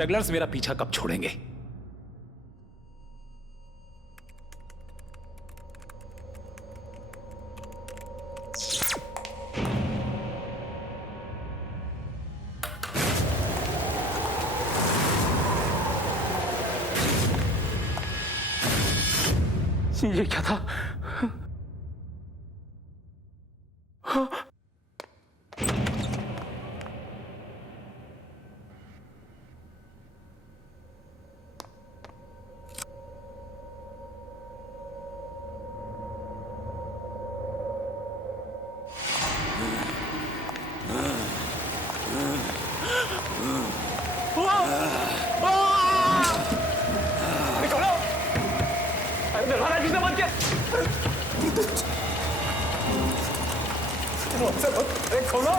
Strugglers मेरा पीछा कब छोड़ेंगे? ये क्या था? दरवाजा किसने बंद किया? अरे खोलो!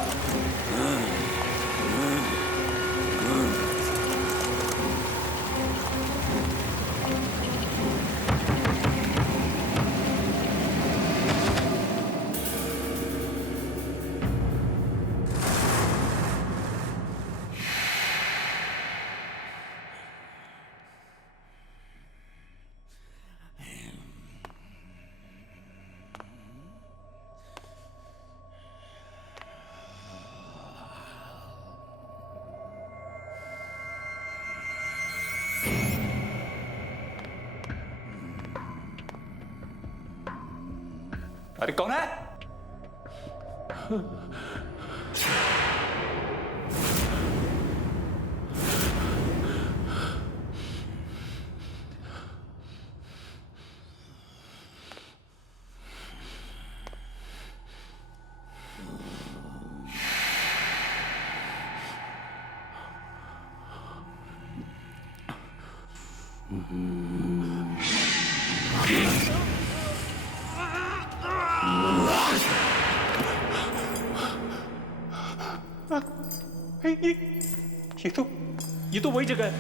अरे कौन है? ये तो वही जगह है।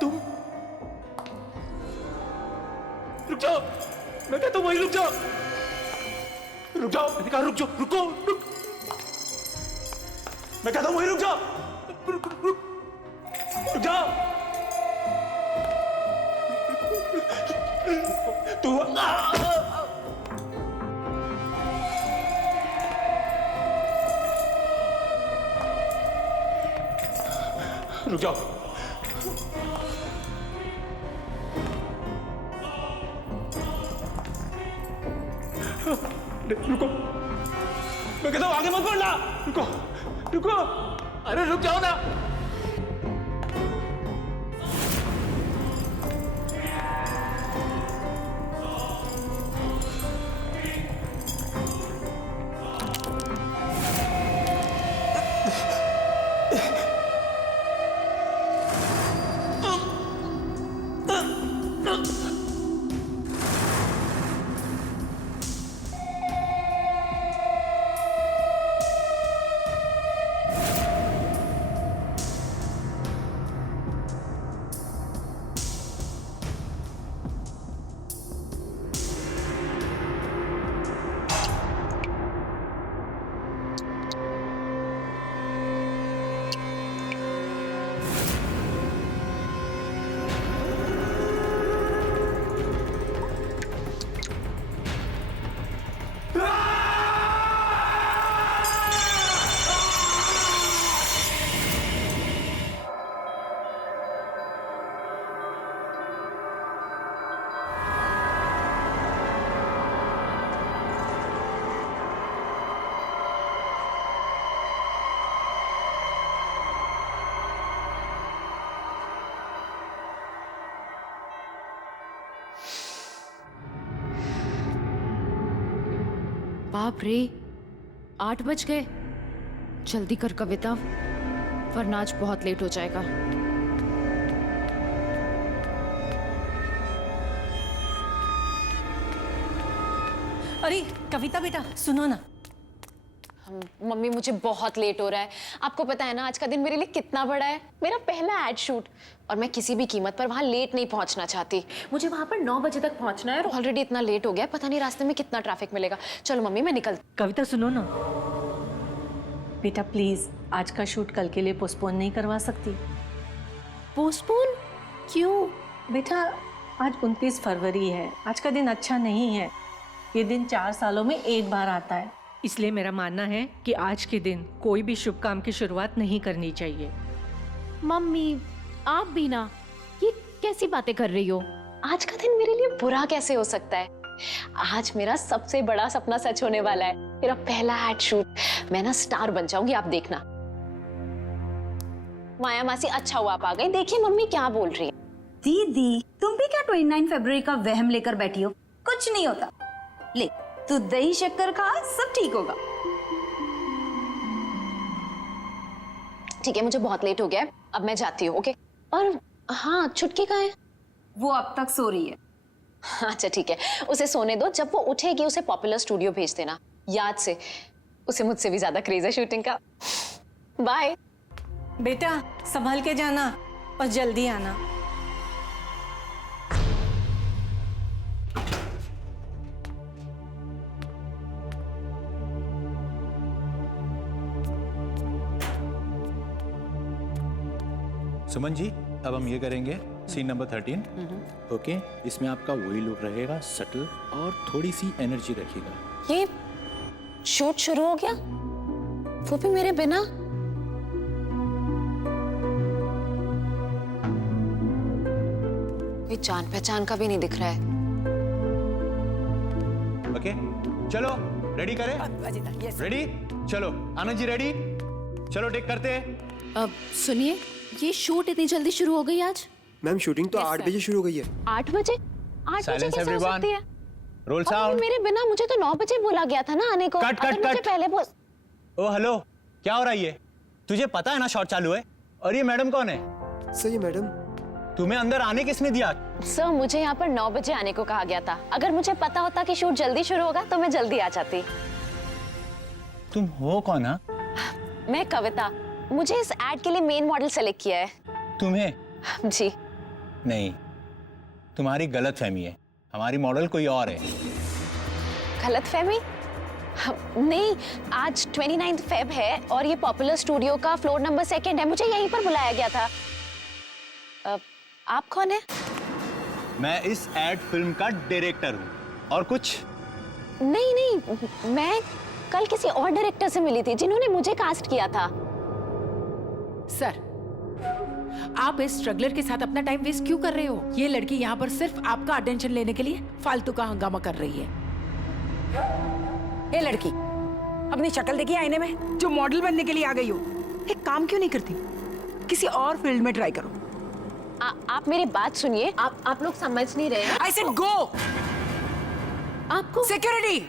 तुम रुक जाओ, मैं कहता हूं वहीं रुक जाओ, रुक जाओ, मैंने कहा रुक जाओ, रुक, मैं कहता हूं वहीं रुक जाओ, रुक जाओ। तू रुक जाओ, रुको, मैं कहता हूं आगे मत बढ़ना, रुको, अरे रुक जाओ ना। बाप रे, 8 बज गए। जल्दी कर कविता, वरना आज बहुत लेट हो जाएगा। अरे कविता बेटा सुनो ना। मम्मी मुझे बहुत लेट हो रहा है। आपको पता है ना आज का दिन मेरे लिए कितना बड़ा है। मेरा पहला एड शूट और मैं किसी भी कीमत पर वहाँ लेट नहीं पहुँचना चाहती। मुझे वहाँ पर 9 बजे तक पहुँचना है और ऑलरेडी इतना लेट हो गया, पता नहीं रास्ते में कितना ट्रैफिक मिलेगा। चलो मम्मी मैं निकल। कविता सुनो ना बेटा, प्लीज आज का शूट कल के लिए पोस्टपोन नहीं करवा सकती? पोस्टपोन क्यों? बेटा आज 29 फरवरी है, आज का दिन अच्छा नहीं है। ये दिन 4 सालों में एक बार आता है, इसलिए मेरा मानना है कि आज के दिन कोई भी शुभ काम की शुरुआत नहीं करनी चाहिए। मम्मी आप भी ना, ये कैसी बातें कर रही हो? आज का दिन मेरे लिए बुरा कैसे हो सकता है? आज मेरा सबसे बड़ा सपना सच होने वाला है, मेरा पहला एड शूट। मैं ना स्टार बन जाऊंगी, आप देखना। माया मासी अच्छा हुआ आप आ गई। देखिए मम्मी क्या बोल रही है। दीदी तुम भी क्या 29 फरवरी का वहम लेकर बैठी हो? कुछ नहीं होता। ले तू दही शक्कर खा, सब ठीक होगा। ठीक है, मुझे बहुत लेट हो गया है, अब मैं जाती हूँ। ओके। और हाँ, छुटकी कहाँ है? वो अब तक सो रही है। अच्छा ठीक है, उसे सोने दो। जब वो उठेगी उसे पॉपुलर स्टूडियो भेज देना, याद से। उसे मुझसे भी ज्यादा क्रेज है शूटिंग का। बाय। बेटा संभल के जाना और जल्दी आना। सुमन जी, अब हम ये करेंगे सीन नंबर 13। ओके, इसमें आपका वही लुक रहेगा, सटल और थोड़ी सी एनर्जी रखिएगा। ये शूट शुरू हो गया, वो भी मेरे बिना। कोई जान पहचान का भी नहीं दिख रहा है। ओके चलो रेडी करें? रेडी? चलो आनंद जी रेडी? चलो टेक करते हैं। अब सुनिए, ये शूट इतनी जल्दी शुरू हो गई आज? मैम शूटिंग तो 8 बजे शुरू हो गई है। 8 बजे? 8 बजे कैसे हो सकती है? रोल और साउंड। मेरे बिना, मुझे तो 9 बजे बोला गया था ना आने को। कट, अगर कट, मुझे कट। पहले बोल। ओ हेलो, क्या हो रहा है ये? तुझे पता है ना शॉट चालू है? और ये मैडम कौन है? सही मैडम। तुम्हें अंदर आने किसने दिया? सर मुझे यहाँ पर 9 बजे आने को कहा गया था। अगर मुझे पता होता कि शूट जल्दी शुरू होगा तो मैं जल्दी आ जाती। तुम हो कौन? हा? मैं कविता, मुझे इस एड के लिए मेन मॉडल सेलेक्ट किया है। तुम्हें? जी। नहीं, तुम्हारी गलत फहमी है। हमारी मॉडल कोई और है। गलत फहमी? नहीं, आज 29 फेब है और ये पॉपुलर स्टूडियो का फ्लोर नंबर 2 है। मुझे यहीं पर बुलाया गया था। आप कौन है? मैं इस एड फिल्म का डायरेक्टर हूँ। और कुछ? नहीं नहीं, मैं कल किसी और डायरेक्टर से मिली थी जिन्होंने मुझे कास्ट किया था। सर, आप इस स्ट्रगलर के साथ अपना टाइम वेस्ट क्यों कर रहे हो? ये लड़की यहाँ पर सिर्फ आपका अटेंशन लेने के लिए फालतू का हंगामा कर रही है। ए लड़की, अपनी शक्ल देखी आईने में, जो मॉडल बनने के लिए आ गई हो। एक काम क्यों नहीं करती? किसी और फील्ड में ट्राई करो। आप मेरी बात सुनिए। आप लोग समझ नहीं रहे हैं। I said go. आपको सिक्योरिटी,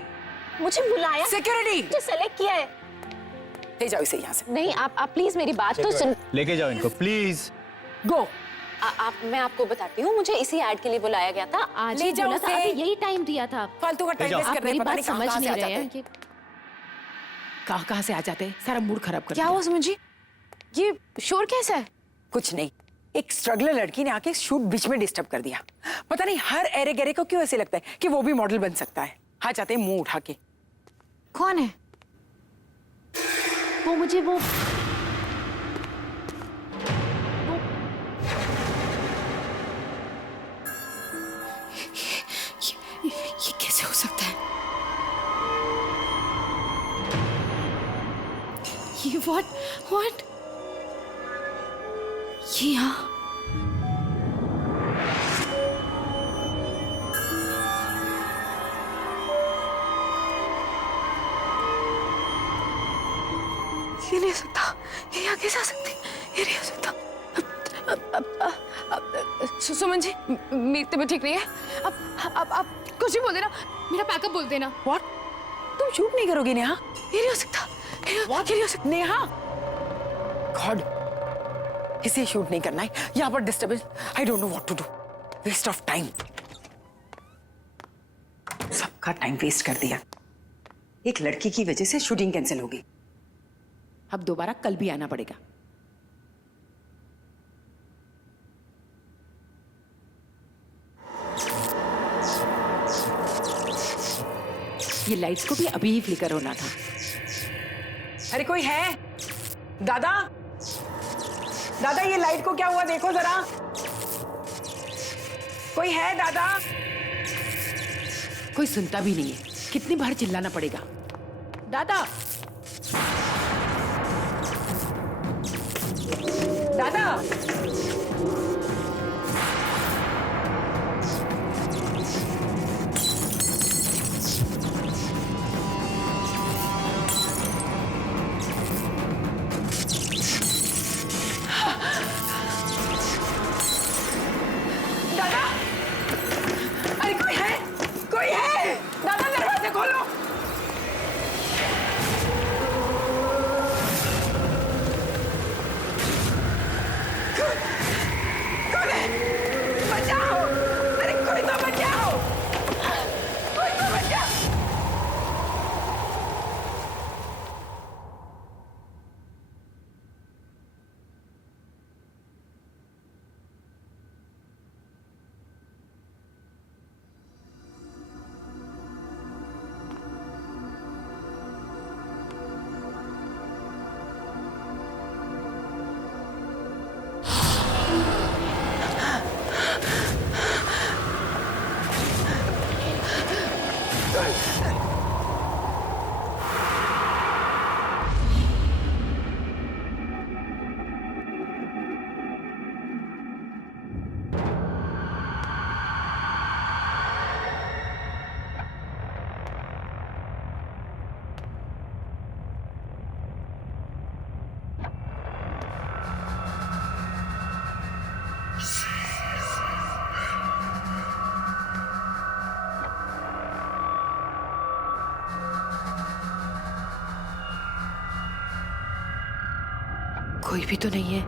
मुझे बुलाया, सिक्योरिटी, मुझे सेलेक्ट किया है। ले जाओ इसे यहाँ से। नहीं, आप प्लीज मेरी बात तो सुन। लेके जाओ इनको प्लीज। गो। मैं आपको बताती हूँ, मुझे इसी एड के लिए बुलाया गया था। आज ले ही जाओ बोला था, उसे। अभी यही टाइम दिया था। फालतू का टाइम वेस्ट आप कर रहे मेरी हैं, पता बात नहीं समझ कहाँ नहीं से आ रहे जाते हैं। हैं। कहाँ से आ जाते हैं, सारा मूड खराब कर क्या हुआ समझी? ये शोर कैसा है? कुछ नहीं, एक स्ट्रगलर लड़की ने आके शूट बीच में डिस्टर्ब कर दिया। पता नहीं हर एरे गहरे को क्यों ऐसे लगता है कि वो भी मॉडल बन सकता है। हाँ जाते हैं मुंह उठा के। कौन है वो? मुझे वो ये कैसे हो सकता है? ये what? ये यहाँ? ये नहीं हो सकता, ये यहाँ कैसे आ सकती? ये नहीं हो सकता। सुमन जी, मेरी तबीयत ठीक नहीं है। अब कुछ भी बोल देना, मेरा पैकअप बोल देना। व्हाट? तुम शूट नहीं करोगी नेहा? ये नहीं हो सकता। ये नहीं हो सकता। नेहा, गॉड, इसे शूट नहीं करना है। यहाँ पर disturbance, I don't know what to do. Waste of time, सबका टाइम वेस्ट कर दिया। एक लड़की की वजह से शूटिंग कैंसिल होगी। अब दोबारा कल भी आना पड़ेगा। ये लाइट्स को भी अभी ही फ्लिकर होना था। अरे कोई है? दादा, दादा ये लाइट को क्या हुआ देखो जरा। कोई है दादा? कोई सुनता भी नहीं है, कितनी बार चिल्लाना पड़ेगा। दादा, दादा, दादा, अरे कोई है? कोई है? दादा दरवाजे खोलो। कौन है? बचाओ! अरे कोई तो बचाओ! कोई तो बचाओ! कोई भी तो नहीं है।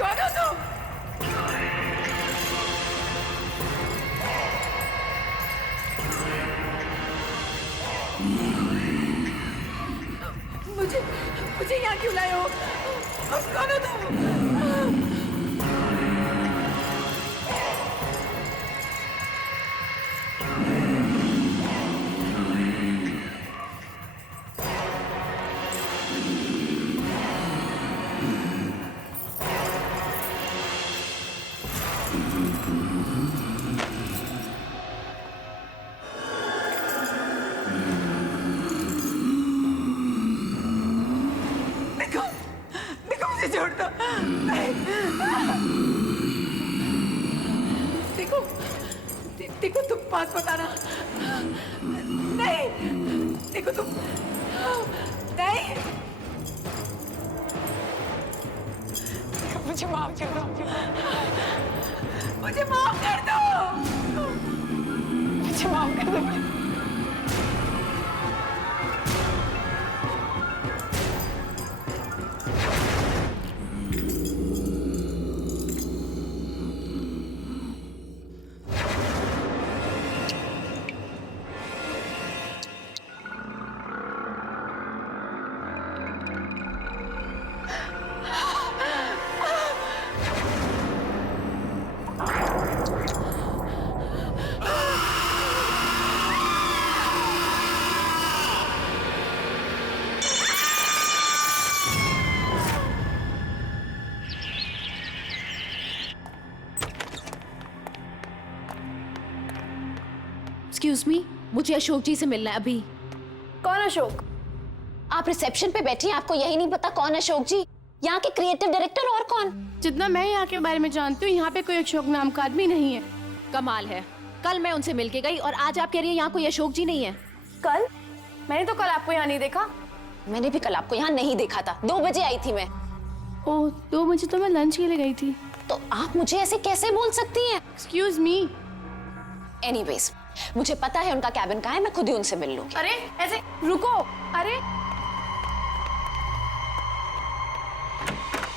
कौन हो तुम? मुझे यहाँ क्यों लाए हो? कौन हो तुम? देखो, देखो मुझे छोड़ दो। नहीं। देखो, देखो तुम पास मत आना। नहीं, देखो तुम नहीं। मुझे माफ कर दो। मुझे माफ कर दो। मुझे माफ कर दो। एक्सक्यूज मी, मुझे अशोक जी से मिलना है अभी। कौन अशोक? आप रिसेप्शन पे बैठी हैं, आपको यही नहीं पता कौन अशोक जी, यहाँ के क्रिएटिव डायरेक्टर और कौन? जितना मैं यहाँ के बारे में जानती हूँ, यहाँ पे कोई अशोक नाम का आदमी नहीं है। कमाल है, कल मैं उनसे मिलके गई और आज आप कह रही हैं यहाँ कोई अशोक जी नहीं है। कल? मैंने तो कल आपको यहाँ नहीं देखा। मैंने भी कल आपको यहाँ नहीं देखा था, 2 बजे आई थी मैं। ओह, 2 बजे तो मैं लंच के लिए गई थी। तो आप मुझे ऐसे कैसे बोल सकती हैं? Excuse me. एनीवेज, मुझे पता है उनका कैबिन कहाँ है, मैं खुद ही उनसे मिल लूंगी। अरे ऐसे रुको। अरे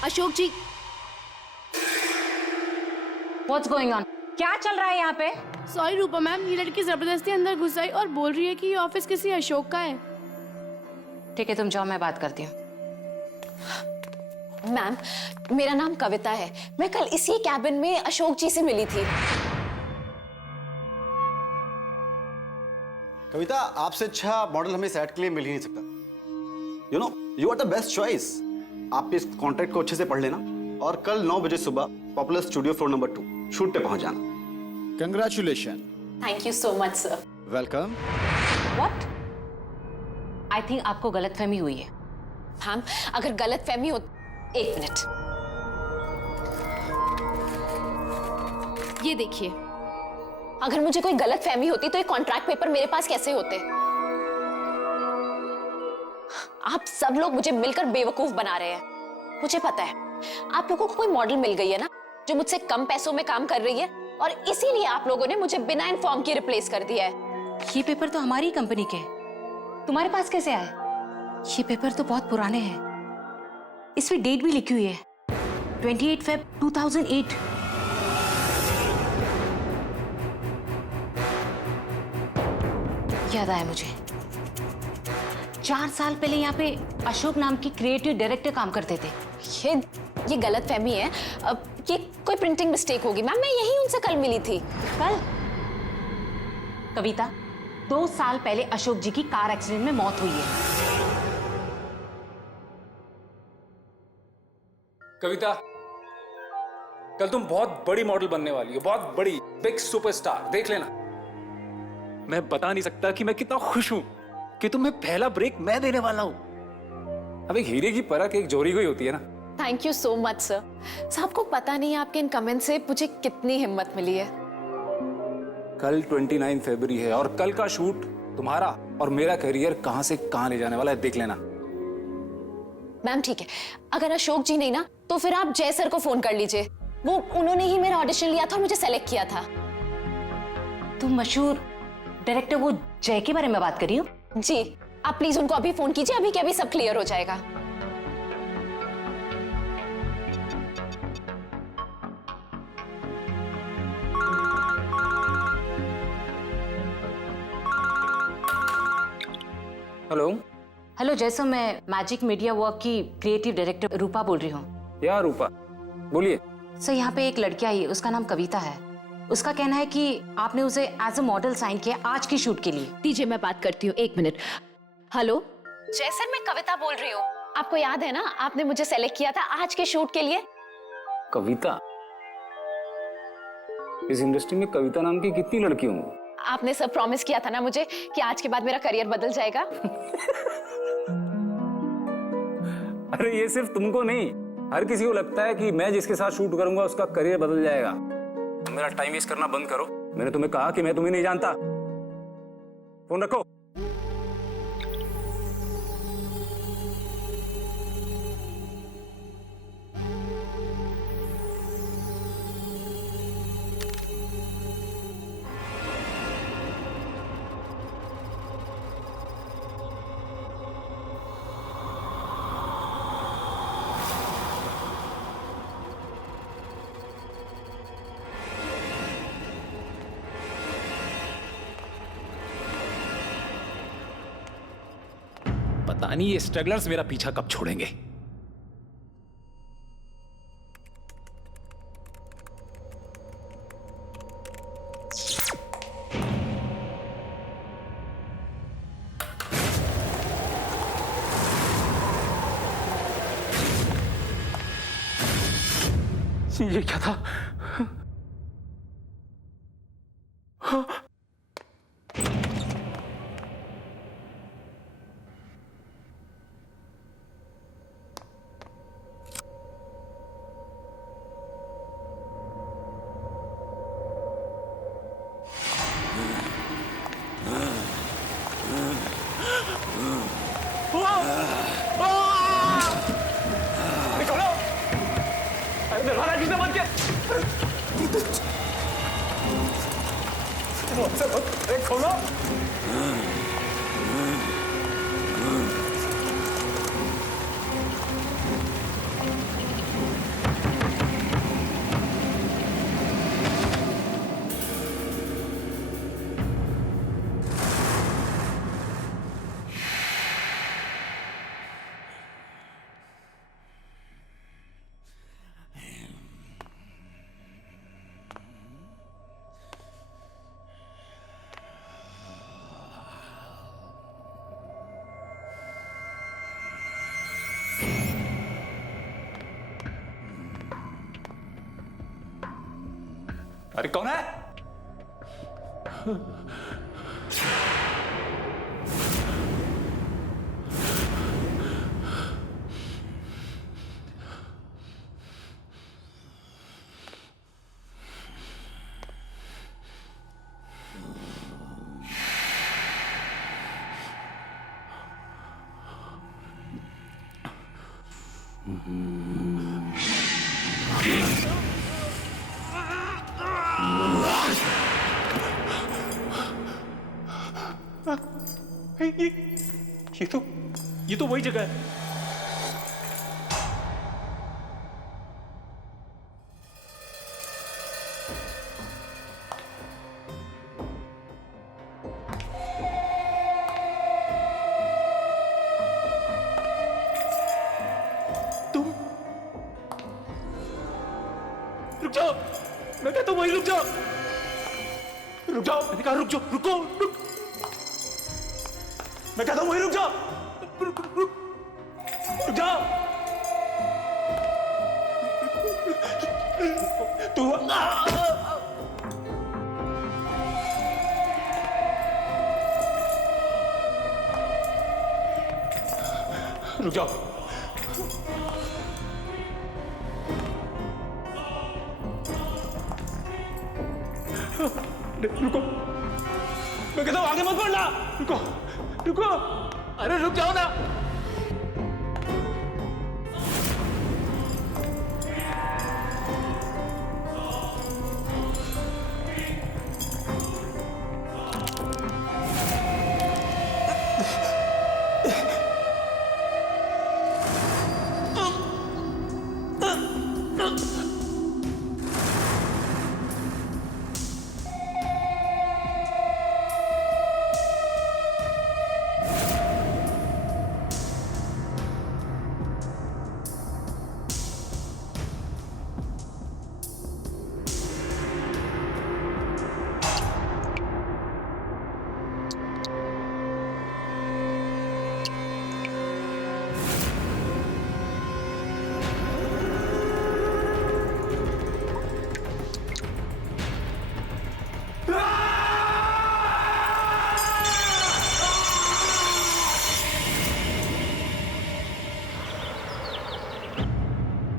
अशोक जी, What's going on? क्या चल रहा है यहाँ पे? सॉरी रूपा मैम, ये लड़की जबरदस्ती अंदर घुस आई और बोल रही है कि ये ऑफिस किसी अशोक का है। ठीक है, तुम जाओ, मैं बात करती हूँ। मैम, मेरा नाम कविता है, मैं कल इसी कैबिन में अशोक जी से मिली थी। कविता, आपसे अच्छा मॉडल हमें सेट के लिए मिल ही नहीं सकता। You know, you are the best choice. आप इस कॉन्ट्रैक्ट को अच्छे से पढ़ लेना और कल 9 बजे सुबह popular studio floor number 2 shoot पे पहुंच जाना। Congratulation. Thank you so much sir. Welcome. What? I think आपको गलतफहमी हुई है। मैम, अगर गलतफहमी हो, 1 मिनट, ये देखिए, अगर मुझे कोई गलतफहमी होती तो ये कॉन्ट्रैक्ट पेपर मेरे पास कैसे होते? आप सब लोग मुझे मिलकर बेवकूफ बना रहे हैं। मुझे पता है आप लोगों को कोई मॉडल मिल गई है ना, जो मुझसे कम पैसों में काम कर रही है, और इसीलिए आप लोगों ने मुझे बिना इन्फॉर्म के रिप्लेस कर दिया है। ये पेपर तो हमारी कंपनी के हैं, तुम्हारे पास कैसे आए? ये पेपर तो बहुत पुराने हैं, इसमें डेट भी लिखी हुई है, 28 Feb 2008। याद आया मुझे, 4 साल पहले यहाँ पे अशोक नाम की क्रिएटिव डायरेक्टर काम करते थे। ये गलतफहमी है, अब ये कोई प्रिंटिंग मिस्टेक होगी। मैम, मैं यही उनसे कल मिली थी। कल? कविता, 2 साल पहले अशोक जी की कार एक्सीडेंट में मौत हुई है। कविता, कल तुम बहुत बड़ी मॉडल बनने वाली हो, बहुत बड़ी, बिग सुपरस्टार, देख लेना। मैं बता नहीं सकता कि मैं कितना खुश हूं कि तुम्हें पहला ब्रेक मैं देने वाला हूं। अब एक हीरे की परख एक जोरी को ही होती है ना। Thank you so much sir. आपको पता नहीं आपके इन कमेंट से मुझे कितनी हिम्मत मिली है। कल 29 फरवरी है और कल का शूट तुम्हारा और मेरा करियर कहां से कहां ले जाने वाला है, देख लेना। मैम ठीक है, अगर अशोक जी नहीं ना, तो फिर आप जय सर को फोन कर लीजिए, वो उन्होंने ही मेरा ऑडिशन लिया था और मुझे सेलेक्ट किया था। तुम मशहूर डायरेक्टर वो जय के बारे में बात कर रही हो? जी, आप प्लीज उनको अभी फोन कीजिए, अभी के अभी सब क्लियर हो जाएगा। हेलो। हेलो जय सर, मैं मैजिक मीडिया वर्क की क्रिएटिव डायरेक्टर रूपा बोल रही हूँ। या रूपा, बोलिए। सर, यहाँ पे एक लड़की आई, उसका नाम कविता है। उसका कहना है कि आपने उसे एज अ मॉडल साइन किया आज की शूट के लिए। दीजिए मैं बात करती हूँ, 1 मिनट। हेलो जय सर, मैं कविता बोल रही हूँ। आपको याद है ना, आपने मुझे सेलेक्ट किया था आज के शूट के लिए। कविता? इस इंडस्ट्री में कविता नाम की कितनी लड़की होंगी? आपने सब प्रॉमिस किया था ना मुझे कि आज के बाद मेरा करियर बदल जाएगा। अरे ये सिर्फ तुमको नहीं, हर किसी को लगता है कि मैं जिसके साथ शूट करूंगा उसका करियर बदल जाएगा। मेरा टाइम वेस्ट करना बंद करो। मैंने तुम्हें कहा कि मैं तुम्हें नहीं जानता। फोन रखो। पता नहीं ये स्ट्रगलर्स मेरा पीछा कब छोड़ेंगे। ये क्या था? अरे खोलो। अरे कौन है? ये तो वही जगह है। तुम रुक जाओ, मैं कहता हूं वहीं रुक जाओ। रुक जाओ, मैंने कहा रुक जाओ, रुको रुक। मैं कहता हूं वहीं रुक जाओ। रुक जाओ। तू रुक जाओ। रुको, मैं कहता हूं आगे मत बढ़ना। रुको रुको, अरे रुक जाओ ना।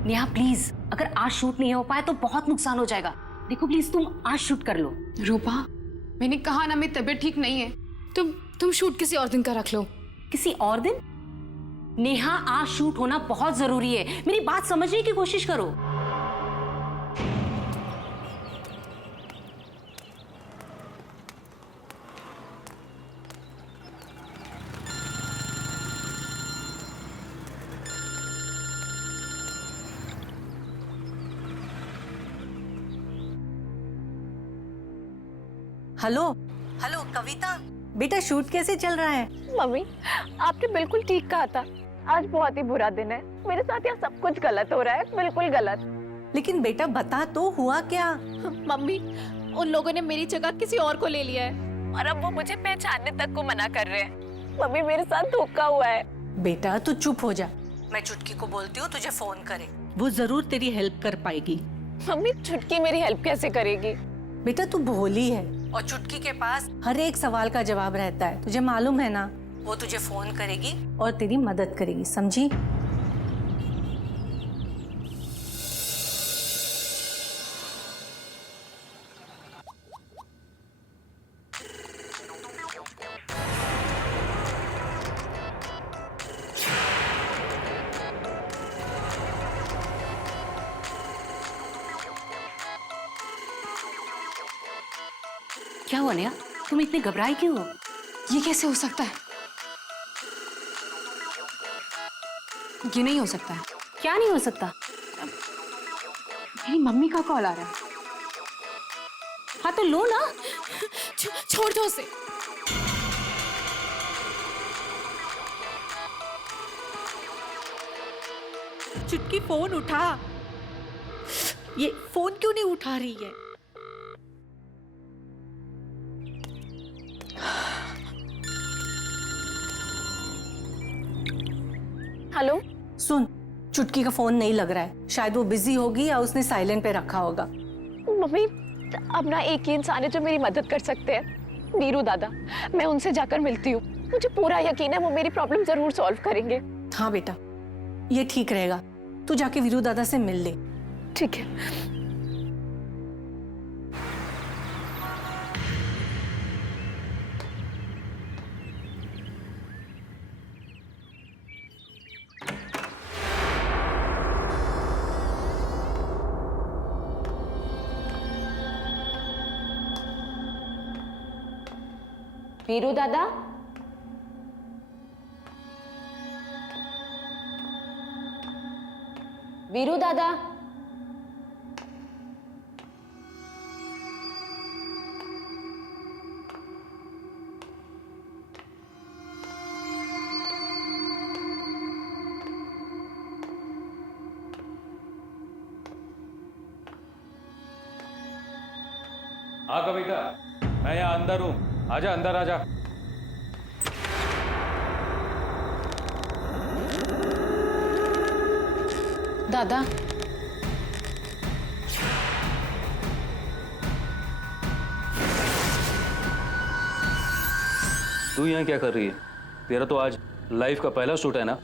नेहा प्लीज, अगर आज शूट नहीं हो पाए तो बहुत नुकसान हो जाएगा। देखो प्लीज तुम आज शूट कर लो। रूपा, मैंने कहा ना मेरी तबीयत ठीक नहीं है। तुम शूट किसी और दिन का रख लो। किसी और दिन? नेहा आज शूट होना बहुत जरूरी है, मेरी बात समझने की कोशिश करो। हेलो हेलो कविता, बेटा शूट कैसे चल रहा है? मम्मी, आपने बिल्कुल ठीक कहा था। आज बहुत ही बुरा दिन है, मेरे साथ यहाँ सब कुछ गलत हो रहा है, बिल्कुल गलत। लेकिन बेटा बता तो हुआ क्या? मम्मी, उन लोगों ने मेरी जगह किसी और को ले लिया है और अब वो मुझे पहचानने तक को मना कर रहे हैं। मम्मी, मेरे साथ धोखा हुआ है। बेटा तू चुप हो जा, मैं चुटकी को बोलती हूँ तुझे फोन करे, वो जरूर तेरी हेल्प कर पाएगी। मम्मी, चुटकी मेरी हेल्प कैसे करेगी? बेटा तू भोली है और चुटकी के पास हर एक सवाल का जवाब रहता है, तुझे मालूम है ना। वो तुझे फोन करेगी और तेरी मदद करेगी, समझी? क्या हुआ नेहा? तुम इतनी घबराई क्यों हो? ये कैसे हो सकता है? ये नहीं हो सकता है। क्या नहीं हो सकता? मेरी मम्मी का कॉल आ रहा है। हाँ तो लो ना। छोड़ दो उसे। चुटकी फोन उठा। ये फोन क्यों नहीं उठा रही है? हेलो। सुन, चुटकी का फोन नहीं लग रहा है। शायद वो बिजी होगी या उसने साइलेंट पे रखा होगा। मम्मी, अब ना एक ही इंसान है जो मेरी मदद कर सकते हैं, वीरू दादा। मैं उनसे जाकर मिलती हूँ। मुझे पूरा यकीन है वो मेरी प्रॉब्लम जरूर सॉल्व करेंगे। हाँ बेटा, ये ठीक रहेगा। तू जाके वीरू दादा से मिल ले। ठीक है। वीरू दादा, वीरू दादा, हाँ कविता, मैं यहाँ अंदर हूँ। आजा अंदर आजा। दादा, तू यहाँ क्या कर रही है? तेरा तो आज लाइफ का पहला शूट है ना?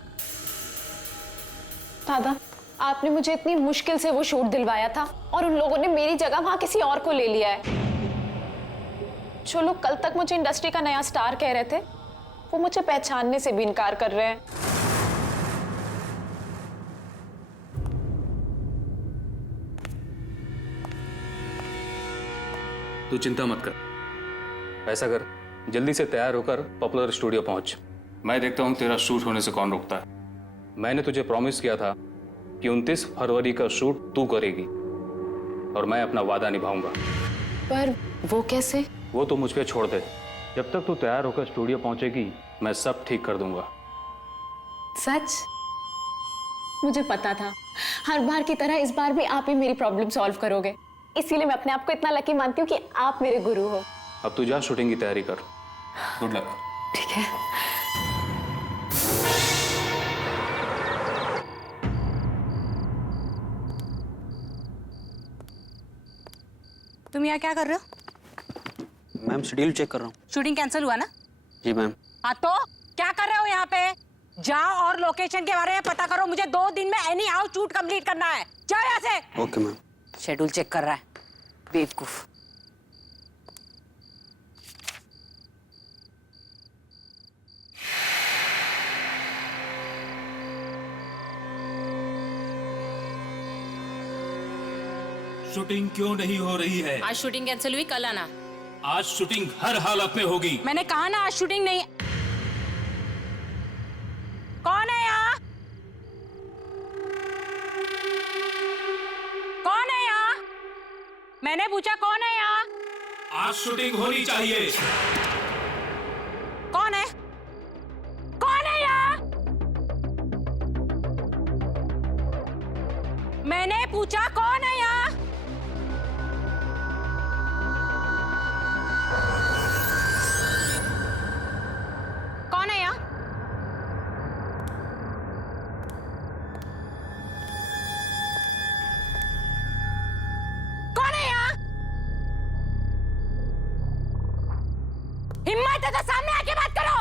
दादा, आपने मुझे इतनी मुश्किल से वो शूट दिलवाया था और उन लोगों ने मेरी जगह वहां किसी और को ले लिया है। जो लोग कल तक मुझे इंडस्ट्री का नया स्टार कह रहे थे, वो मुझे पहचानने से भी इनकार कर रहे हैं। तू चिंता मत कर। ऐसा कर, जल्दी से तैयार होकर पॉपुलर स्टूडियो पहुंच। मैं देखता हूं तेरा शूट होने से कौन रोकता है। मैंने तुझे प्रॉमिस किया था कि 29 फरवरी का शूट तू करेगी और मैं अपना वादा निभाऊंगा। पर वो कैसे? वो तो मुझ पे छोड़ दे। जब तक तू तैयार होकर स्टूडियो पहुंचेगी, मैं सब ठीक कर दूंगा। सच? मुझे पता था हर बार की तरह इस बार भी आप ही मेरी प्रॉब्लम सॉल्व करोगे। इसीलिए मैं अपने आप को इतना लकी मानती हूँ कि आप मेरे गुरु हो। अब तू जा, शूटिंग की तैयारी कर। Good luck. ठीक है। तुम यहाँ क्या कर रहे हो? मैम शेड्यूल चेक कर रहा हूँ। शूटिंग कैंसिल हुआ ना? जी मैम। हाँ तो क्या कर रहे हो यहाँ पे? जाओ और लोकेशन के बारे में पता करो। मुझे 2 दिन में एनी हाउ शूट कंप्लीट करना है। जाओ यहाँ से। Okay ma'am. शेड्यूल चेक कर रहा है बेवकूफ। शूटिंग क्यों नहीं हो रही है? आज शूटिंग कैंसिल हुई, कल आना। आज शूटिंग हर हालत में होगी। मैंने कहा ना आज शूटिंग नहीं। कौन है यहाँ? कौन है यहाँ? मैंने पूछा कौन है यहाँ? आज शूटिंग होनी चाहिए। कौन है? कौन है यहाँ? मैंने पूछा कौन है यहाँ? कौन है यहाँ? कौन है यहाँ? हिम्मत है तो सामने आके बात करो।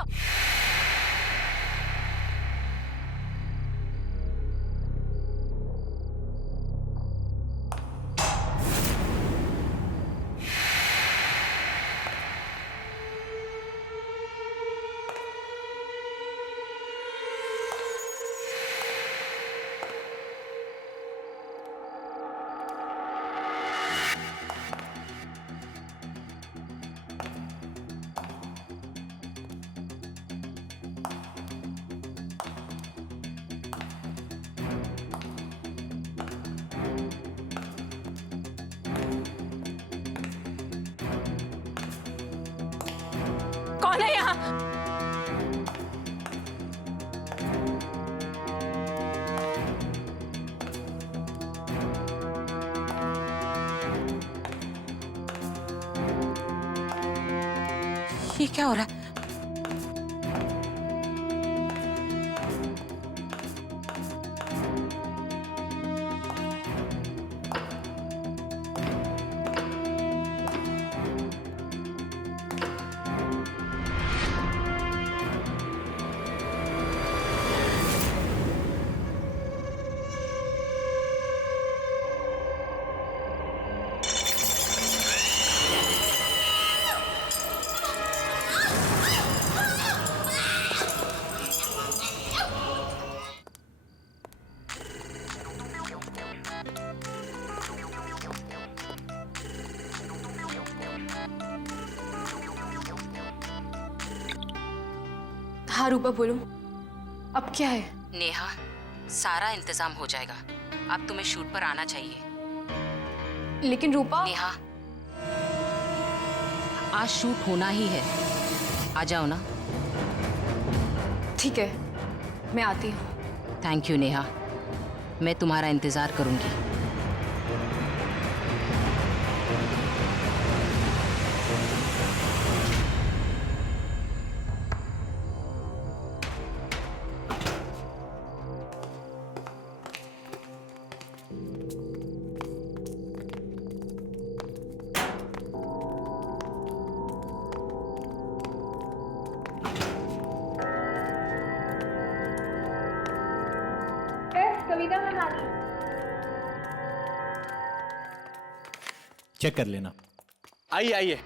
कौन है यहाँ? ये क्या हो रहा है? हाँ रूपा बोलो, अब क्या है? नेहा, सारा इंतजाम हो जाएगा। अब तुम्हें शूट पर आना चाहिए। लेकिन रूपा। नेहा, आज शूट होना ही है, आ जाओ ना। ठीक है, मैं आती हूँ। थैंक यू नेहा, मैं तुम्हारा इंतजार करूंगी। चेक कर लेना। आइए आइए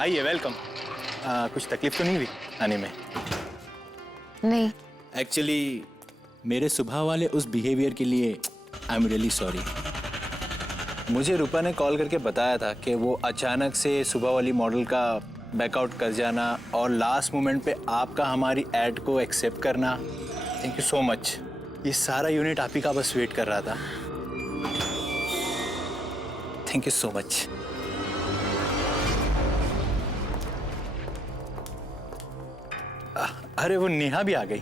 आइए, वेलकम। कुछ तकलीफ तो नहीं हुई आने में? नहीं। एक्चुअली मेरे सुबह वाले उस बिहेवियर के लिए आई एम रियली सॉरी। मुझे रूपा ने कॉल करके बताया था कि वो अचानक से सुबह वाली मॉडल का बैकआउट कर जाना और लास्ट मोमेंट पे आपका हमारी ऐड को एक्सेप्ट करना। Thank you so much. ये सारा यूनिट आप ही का बस वेट कर रहा था। Thank you so much. अरे वो नेहा भी आ गई।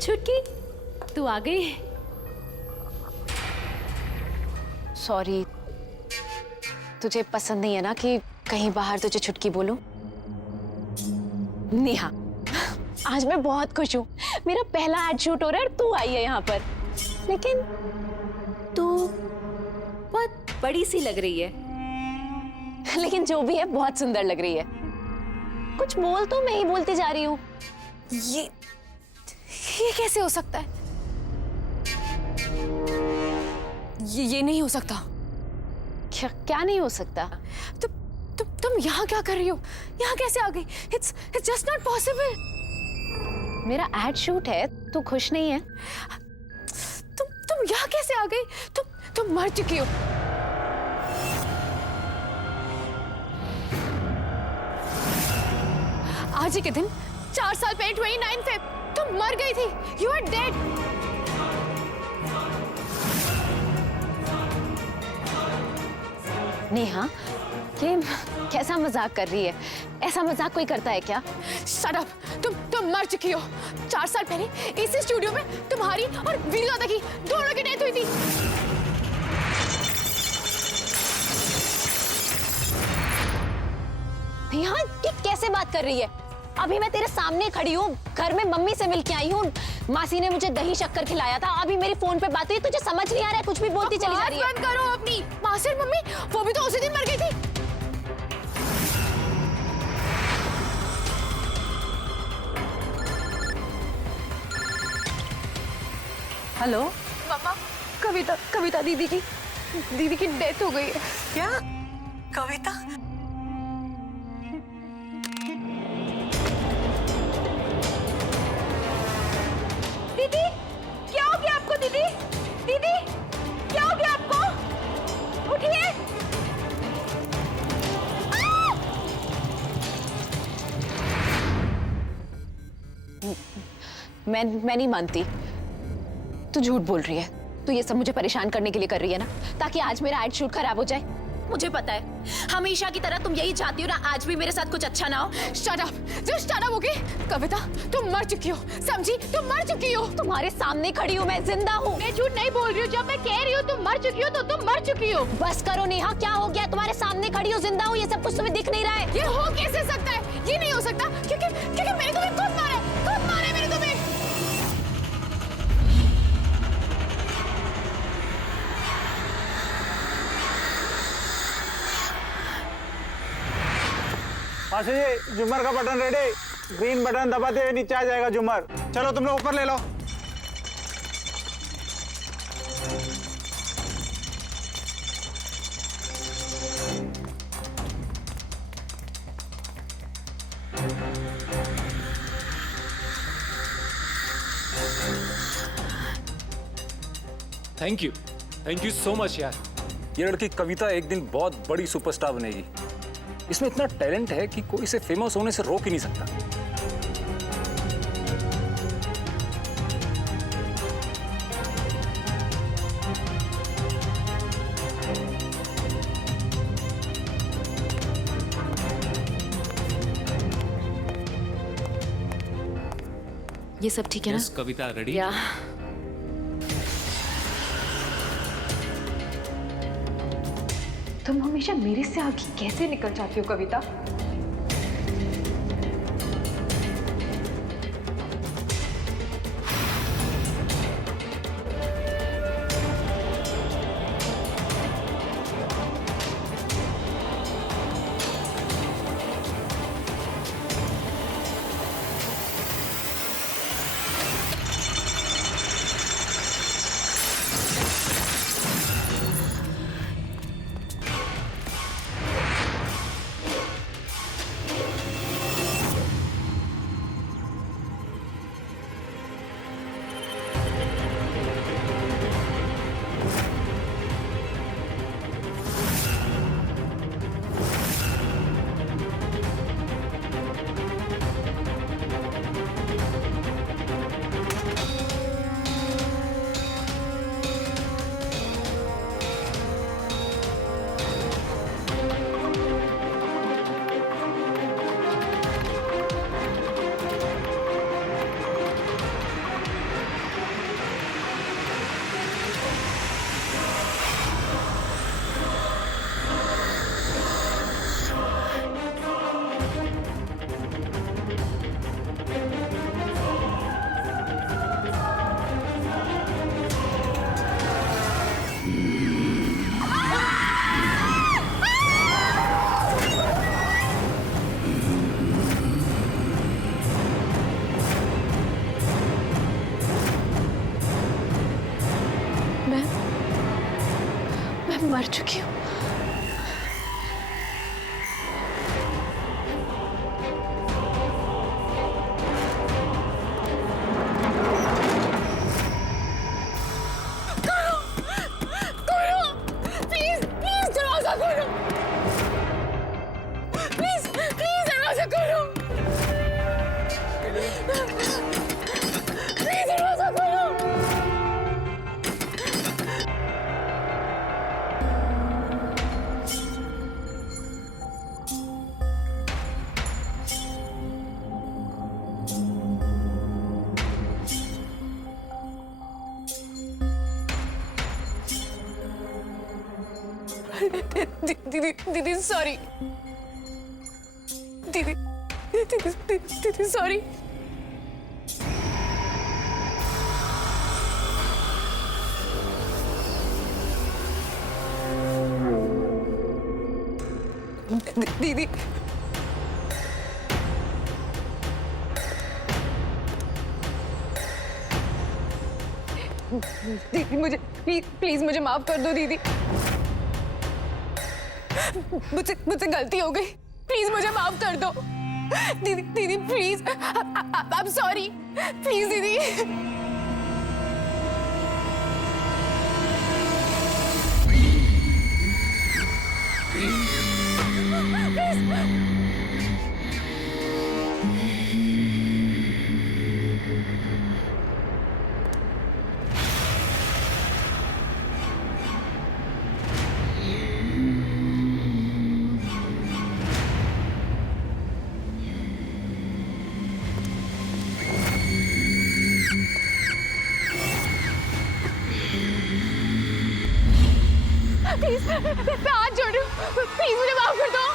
छुटकी, तू आ गई। सॉरी, तुझे पसंद नहीं है ना कि कहीं बाहर तुझे छुटकी बोलूं? नेहा, आज मैं बहुत खुश हूँ। मेरा पहला एड शूट हो रहा है और तू आई है यहाँ पर। लेकिन तू बहुत बड़ी सी लग रही है। लेकिन जो भी है बहुत सुंदर लग रही है। कुछ बोल तो, मैं ही बोलती जा रही हूँ। ये कैसे हो सकता है? ये नहीं हो सकता। क्या नहीं हो सकता? तुम यहाँ क्या कर रही हो? यहाँ कैसे आ गई? It's just not possible. मेरा एड शूट है, तू खुश नहीं है? तुम यहाँ कैसे आ गई? तुम मर चुकी हो। आज ही के दिन 4 साल पहले 29 फेब तुम मर गई थी। You are dead. नेहा, ये कैसा मजाक कर रही है? ऐसा मजाक कोई करता है क्या? Shut up! तुम मर चुकी हो। 4 साल पहले इसी स्टूडियो में तुम्हारी और वीरदादा की दोनों की डेथ हुई थी। नेहा, ये कैसे बात कर रही है? अभी मैं तेरे सामने खड़ी हूँ, घर में मम्मी से मिलके आई हूँ। मासी ने मुझे दही शक्कर खिलाया था। अभी मेरी फोन पे बात हुई। तुझे समझ नहीं आ रहा है? कुछ भी बोलती चली जा रही है। बंद करो अपनी। मासी और मम्मी, वो भी तो उसी दिन मर गई थी। हेलो मम्मा, कविता दीदी की डेथ हो गई है। क्या? कविता? दीदी, क्या हो गया आपको? दीदी, क्या हो गया आपको? उठिए। मैं नहीं मानती। तू झूठ बोल रही है। तू ये सब मुझे परेशान करने के लिए कर रही है ना, ताकि आज मेरा एड शूट खराब हो जाए। मुझे पता है हमेशा की तरह तुम यही चाहती हो ना, आज भी मेरे साथ कुछ अच्छा ना हो। Shut up, just shut up, okay? Kavita तुम मर चुकी हो, समझी? तुम मर चुकी हो। तुम्हारे सामने खड़ी हूँ मैं, जिंदा हूँ। मैं झूठ नहीं बोल रही हूँ, जब मैं कह रही हूँ तुम मर चुकी हो तो तुम मर चुकी हो। बस करो नेहा, क्या हो गया? तुम्हारे सामने खड़ी हूँ, जिंदा हूँ, ये सब कुछ तुम्हें दिख नहीं रहा है? ये हो कैसे सकता है? ये नहीं हो सकता, क्योंकि मैंने तुम्हें खुद मारे मैंने तुम्हें। मासी जी, झूमर का बटन रेडी। ग्रीन बटन दबाते हुए नीचे आ जाएगा झूमर। चलो तुम लोग ऊपर ले लो। थैंक यू सो मच यार। ये लड़की कविता एक दिन बहुत बड़ी सुपरस्टार बनेगी। इसमें इतना टैलेंट है कि कोई इसे फेमस होने से रोक ही नहीं सकता। ये सब ठीक है ना? कविता रेडी? या तुम हमेशा मेरे से आगे कैसे निकल जाती हो कविता? मैं मर चुकी हूँ। दीदी सॉरी। दीदी सॉरी। दीदी मुझे प्लीज मुझे माफ कर दो दीदी। मुझसे गलती हो गई, प्लीज मुझे माफ कर दो दीदी please. I am sorry, please दीदी। प्लीज मैं हाथ जोड़ रही हूँ, प्लीज मुझे माफ कर दो।